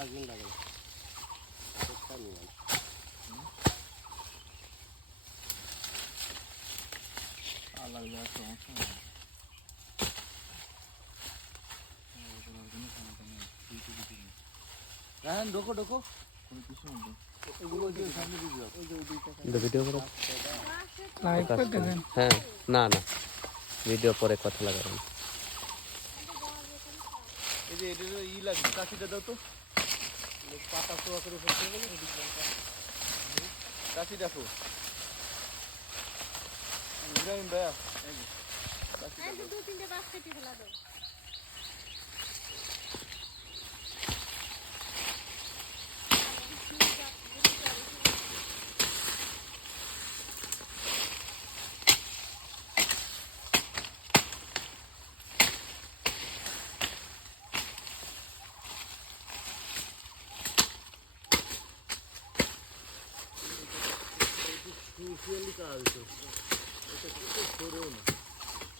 পাঁচ দিন লাগে না একটা নিলাম আর লাগলে আর সমস্যা নেই হ্যাঁ ঢোকো ঢোকো কোনো কিছু মধ্যে এগুলো যে সামনে দিবে ওই যে ওই দুইটা ভিডিও করো লাইভ করতেছেন হ্যাঁ না না ভিডিও পরে কথা লাগাবেন এই যে এটা ই লাগবে কাশিটা দাও তো পাতা সোয়া করে ফেলতে গেলে কাশি দেখো। দু তিনটে বাস কেটে ফেলা দাও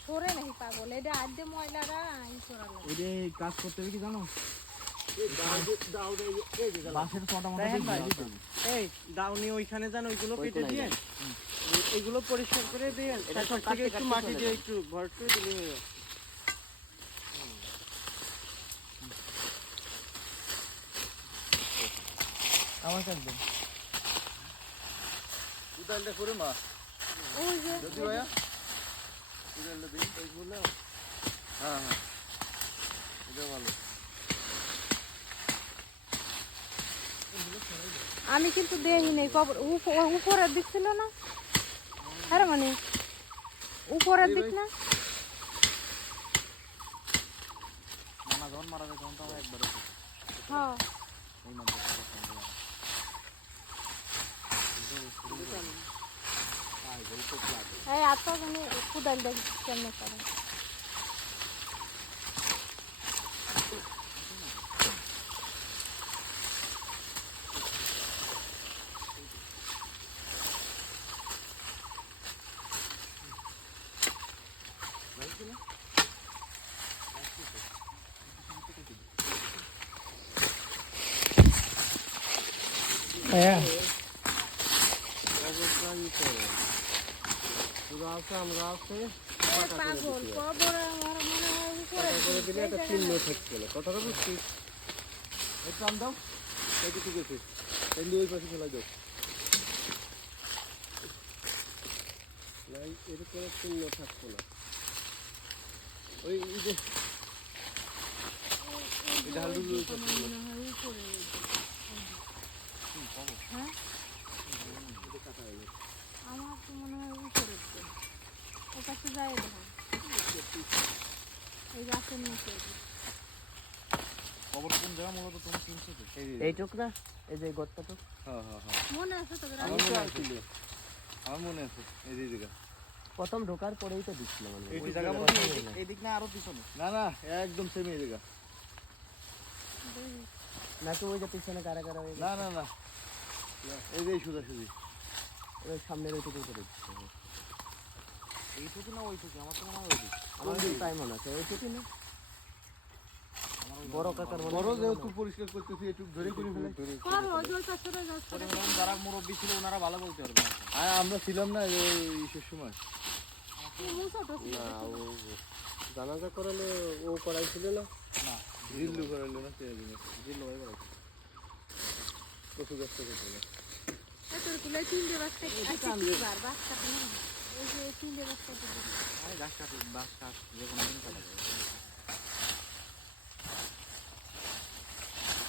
সরে নাকি পাগল এটা আদ্যে ময়লারা ই করা লাগে ওই যে কাজ করতে হবে কি জানো? বাঁশের ছটা মতো দিয়ে দিতে হবে। এই দাউনি ওইখানে যান ওইগুলো কেটে দিয়ে এইগুলো পরিষ্কার করে দিয়ে তারপর থেকে একটু মাটি দিয়ে একটু ভরট করে দিলে হয়ে আমার কাছে দেন করে মা। ওই যে যদি ভাইয়া উদালটা দিন এইগুলো হ্যাঁ হ্যাঁ। এটা ভালো। আমি কিন্তু দেখিনি নেই কবর উপরের দিক ছিল না? আরে মানে উপরের দিক না? মারা যায় তখন তো একবার হ্যাঁ এই মাদ্রাসা এই এত মানে কুদাল দেখ কেমনে করে হ্যাঁ পুরো আছে আমরা আছে এই করে দিলে একটা চিহ্ন থাকছিল কথাটা বুঝছিস একটু আন দাও এই ঠিক আছে। ওই পাশে ফেলাই দাও। নাই এর কোনো চিহ্ন থাকতো না। ওই যে উপরে হ্যাঁ আমার তো মনে হয় উপরে ওর কাছে যাই দেখো এই কোন জায়গা মূলত তুমি তো এই না এই যে হ্যাঁ হ্যাঁ হ্যাঁ। মনে আছে তো আমার মনে আছে। আমার মনে আছে। এই যে জায়গা। প্রথম ঢোকার পরেই তো এই জায়গা বলতে না আরও পিছনে। না না। একদম সেম এই জায়গা। নাকি ওই যে পিছনে কারা কারা না না না। এই যে এই সোজা সুজি ওই সামনের ওইটুকু করে দিচ্ছে। এইটুকু না ওইটুকু? আমার তো মনে হয় ওইটুকু। আমার তো তাই মনে আছে। ওইটুকু না? বড় কাকার বড় যেহেতু পরিষ্কার করতেছি একটু ধরে করে ফেলে। করো ওই যে ওই পাশে রয়ে যাচ্ছে যারা মুরব্বী ছিল ওনারা ভালো বলতে পারবে। হ্যাঁ আমরা ছিলাম না এই সময়। না ও জানাজা করালে ও করাইছিল না? না জিল্লু করাইলো না কে জানে জিল্লু ভাই করাইছে। কচু গাছ থেকে তুলে। আচ্ছা তিনবার না এই যে কাটি বাস কাট যে কোনো দিন কাটা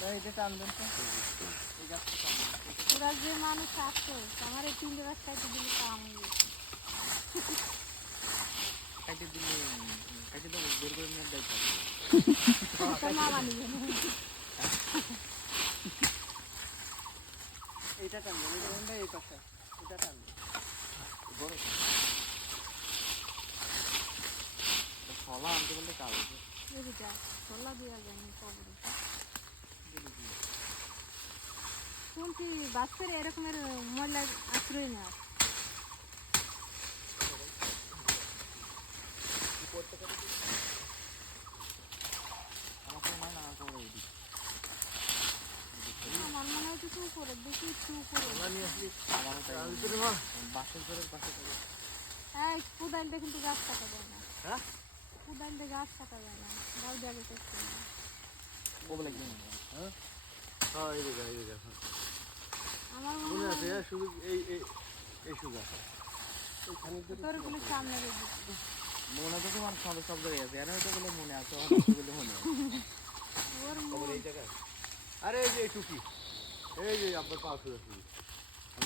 এটা গাছটা যে মানুষ আমার এই তিনটে বাচ্চা তো দিলে কাম গেছে কাটি দিলে কাটি দেবো বের করে নিয়ে দায়িত্ব মামা নিবে। টানবে এই পাশে। এটা টানবে বড় ফলা আনতে বললে কাজ আছে এদিকে খোলা দেওয়া যায়নি কবরে শুনছি বাচ্চার এরকমের ময়লা আশ্রয় আমার মনে না আমার খবর ওই দিক উপরে দেখি একটু উপরে এই কুদাইল দিয়ে কিন্তু গাছ কাটা যায় না হ্যাঁ? দিয়ে গাছ কাটা যায় না গাছ। হ্যাঁ? এই জায়গা এই হ্যাঁ। মনে আছে হয় হ্যাঁ, শুধু এই এই সুগা মনে তো তোমার সবে হয়ে মনে আছে বলে মনে আছে। আরে এই যে এই টুকি এই যে আপনার পা শুয়ে আছে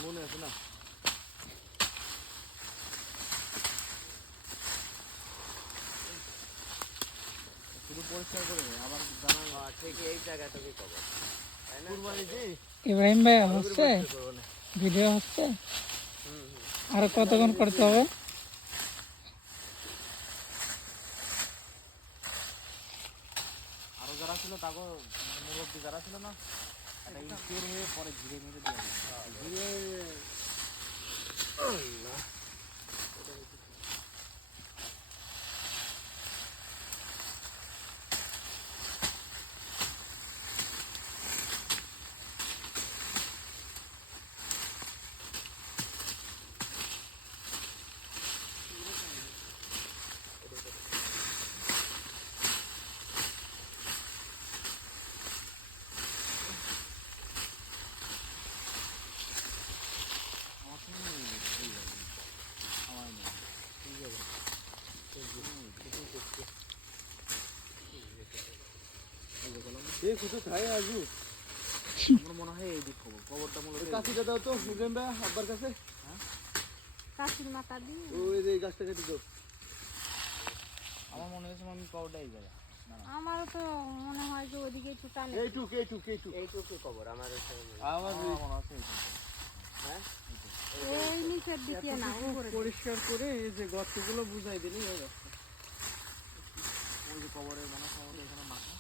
মনে আছে না? পরিষ্কার করে আবার জানা ঠিক এই জায়গাটাকে কবর কুরবানি দিই ইব্রাহিম ভাই হচ্ছে ভিডিও হচ্ছে আরও কতক্ষণ করতে হবে? আরও যারা ছিল তাকে মুরব্বী যারা ছিল না একটা ইনকিউর হয়ে পরে ঘিরে মেরে দিয়ে ঘিরে এই কুতো খাই আজু আমার মনে হয় এই দিক খবর খবরটা মূলত কাছিটা দাও তো ইব্রাহিম ভাই আব্বার কাছে। কাশির মাথা দিয়ে। ওই যে গাছটা কেটে দাও। আমার মনে হয়েছে আমি কবরটা এই জায়গা তো মনে হয় যে ওদিকে একটু টানে। এই টুক এই টুক এই টুক এইটুকু কবর আমার আমার আমার মনে হচ্ছে এই নিচের দিকে না পরিষ্কার করে এই যে গর্তগুলো বুঝাই দিলি হয়ে গেছে ওই যে কবরের মনে হয় এখানে মাথা।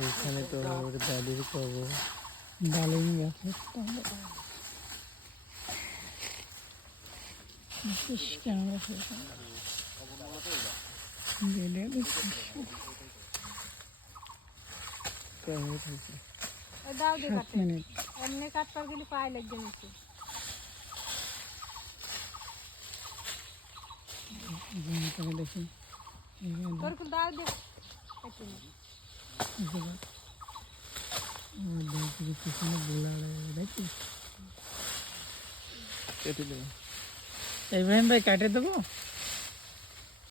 এইখানে তো ওর দাদির কবর ডালিম গাছের ক্যামেরা ভিডিও দেখছি ওই দাও দিয়ে সাত কাটে। মিনিট। এমনি কাটতে গেলে পায়ে লাগবে নিচে জুম করে দেখি। এইখানে তোর কুল দাও দিয়ে কেটে নে। দেখো। আমার দেখি পিছনে বোলা দেখি কেটে দেবো ইব্রাহিম ভাই কাটে দেবো